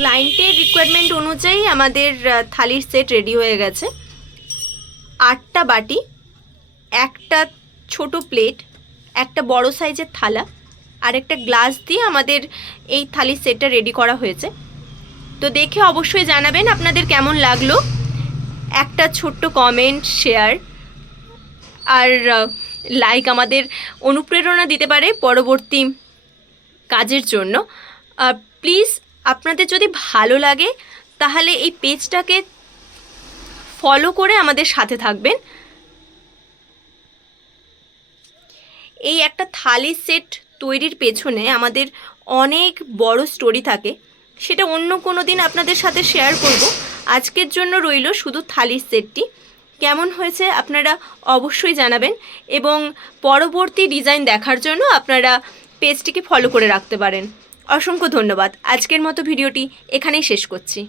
ক্লায়েন্টের রিকোয়ারমেন্ট অনুযায়ী আমাদের থালির সেট রেডি হয়ে গেছে। আটটা বাটি, একটা ছোট প্লেট একটা বড় সাইজের থালা, আর একটা গ্লাস দিয়ে আমাদের এই থালির সেটটা রেডি করা হয়েছে। তো দেখে অবশ্যই জানাবেন আপনাদের কেমন লাগল। একটা ছোট্ট কমেন্ট শেয়ার আর লাইক আমাদের অনুপ্রেরণা দিতে পারে পরবর্তী কাজের জন্য। প্লিজ আপনাদের যদি ভালো লাগে, তাহলে এই পেজটাকে ফলো করে আমাদের সাথে থাকবেন। এই একটা থালি সেট তৈরির পেছনে আমাদের অনেক বড় স্টোরি থাকে। সেটা অন্য কোনো দিন আপনাদের সাথে শেয়ার করব। আজকের জন্য রইল শুধু থালির সেটটি। কেমন হয়েছে আপনারা অবশ্যই জানাবেন এবং পরবর্তী ডিজাইন দেখার জন্য আপনারা পেজটিকে ফলো করে রাখতে পারেন। অসংখ্য ধন্যবাদ। আজকের মতো ভিডিওটি এখানেই শেষ করছি।